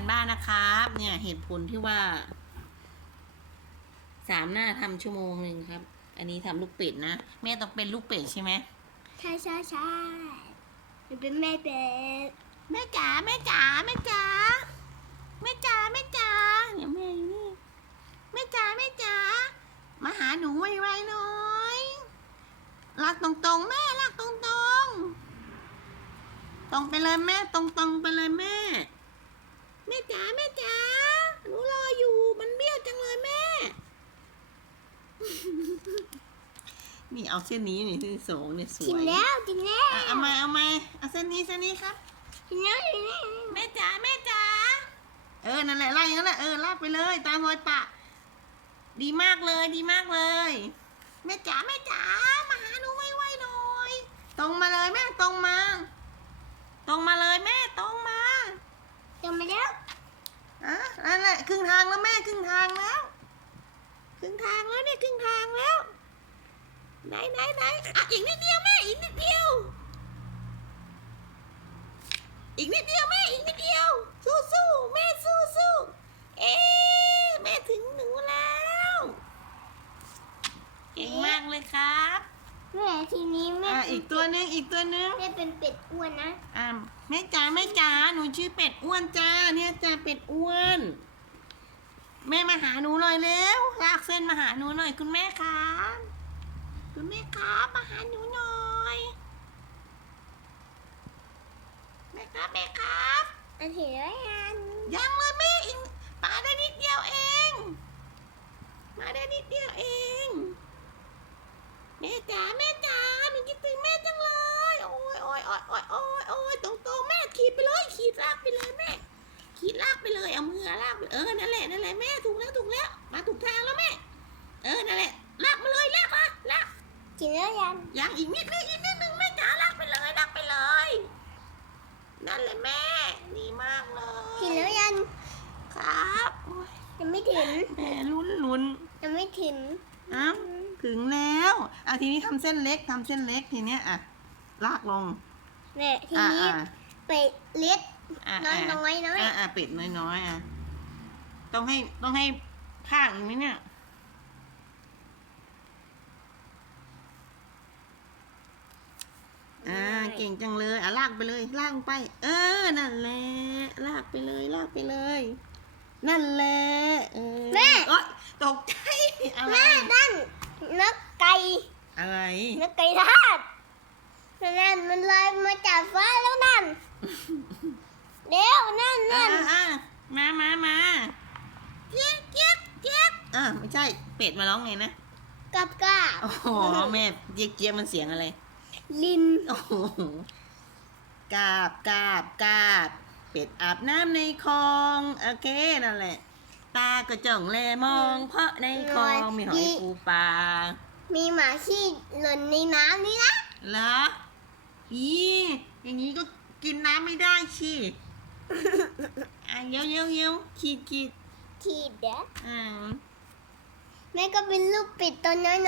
กันบ้านนะครับ เนี่ยเหตุผลที่ว่าสามหน้าทำชั่วโมงหนึ่งครับ อันนี้ทำลูกเป็ดนะ แม่ต้องเป็นลูกเป็ดใช่ไหมใช่ใช่ใช่หนูเป็นแม่เป็ดแม่จ๋าแม่จ๋าแม่จ๋าแม่จ๋าแม่จ๋าเดี๋ยวแม่อยู่นี่แม่จ๋าแม่จ๋ามาหาหนูไวๆหน่อยลากตรงๆ แม่ลากตรงๆ ตรงไปเลยแม่ตรงๆไปเลยแม่ แม่จ๋าแม่จ๋าหนูรออยู่มันเบี้ยวจังเลยแม่ นี่เอาเส้นนี้นี่เส้นสองเนี่ยสกินวยแล้วกินแล้วอะเอามาเอามาเอาเส้นนี้เส้นนี้ครับ กินแล้วกินแล้วแม่จ๋าแม่จ๋าเออนั่นแหละไล่อย่างนั้นแหละเออลากไปเลยตามรอยปะ ดีมากเลยดีมากเลย แม่จ๋าแม่จ๋ามาหาหนูไวๆหน่อย ตรงมาเลยแม่ตรงมา ตรงมาเลยแม่ตรงมา จนมาแล้ว อะ นั่นแหละครึ่งทางแล้วแม่ครึ่งทางแล้ว ครึ่งทางแล้วเนี่ยครึ่งทางแล้ว ไหนไหนไหนอะอีกนิดเดียวแม่อีกนิดเดียว อีกนิดเดียวแม่อีกนิดเดียว สู้สู้แม่สู้สู้เอ๊แม่ถึงหนูแล้ว เก่งมากเลยครับ แม่ทีนี้แม่อะอีกตัวหนึงอีกตัวหนึงแม่เป็นเป็ดอ้วนนะอะแม่จ๋าแม่จ๋าหนูชื่อเป็ดอ้วนจ้าเนี่ยจ้าเป็ดอ้วน แม่มาหาหนูหน่อยเร็วลากเส้นมาหาหนูหน่อยคุณแม่ครับคุณแม่ครับมาหาหนูหน่อยแม่ครับแม่ครับอันเห็นแล้วยังยังเลยแม่อีกมาได้นิดเดียวเอง มาได้นิดเดียวเอง แม่จ๋าแม่จ๋าหนูคิดถึงแม่จังเลย โอ้ยโอ้ยโอ้ยโอ้ยโอ้ยโอ้ยตรงโตๆแม่ขีดไปเลยขีดลากไปเลยแม่ ขีดลากไปเลยเอามือลากไป เออ นั่นแหละ นั่นแหละแม่ ถูกแล้ว ถูกแล้ว มาถูกทางแล้วแม่ เออ นั่นแหละ ลากมาเลย ลากมาลากกินแล้วยัง ยังอีกนิดนึงอีกนิดนึงแม่จ๋าลากไปเลย ลากไปเลย นั่นแหละแม่ ดีมากเลย กินแล้วยัง ครับโอ้ยยังไม่ถึง แม่ลุ้นลุ้นยังไม่ถึง อ้าว ถึงแล้วอะทีนี้ทำเส้นเล็กทำเส้นเล็กทีเนี้ยอะ ลากลงแม่ทีอะนี้อะเป็ดเล็กอะน้อยน้อยน้อยอะอะเป็ดน้อยๆอะ ต้องให้ต้องให้ภาคอีกไหมเนี่ยอ่าเก่งจังเลยอะลากไปเลย ลากลงไป เออ นั่นแหละลากไปเลย ลากไปเลย นั่นแหละเออแม่ โอ๊ยตกใจอะไรแม่นั่นนกไก่อะไรนกไก่ทาดนั่นมันลอยมาจากฟ้าแล้วนั่นเดี๋ยวนั่น อ่า นั่น อ่ามามามาเจี๊ยกเจี๊ยกเจี๊ยก อ่าไม่ใช่เป็ดมาร้องไงนะกับกาบโอ้โหแม่เจี๊ยกเจี๊ยกมันเสียงอะไร ลินโอ้โหกาบกาบกาบ เป็ดอาบน้ำในคลองโอเคนั่นแหละตากระจ่องแลมอง เพราะในคลองมีหอยปูปลามีหมาขี้หล่นในน้ำนี่นะเหรออีอย่างนี้ก็กินน้ำไม่ได้ชิอะเย้ยวเย้ยวเย้ยวขีดขีดขีดเด้ออ่า แม่ก็เป็นลูกปิดตัวน้อย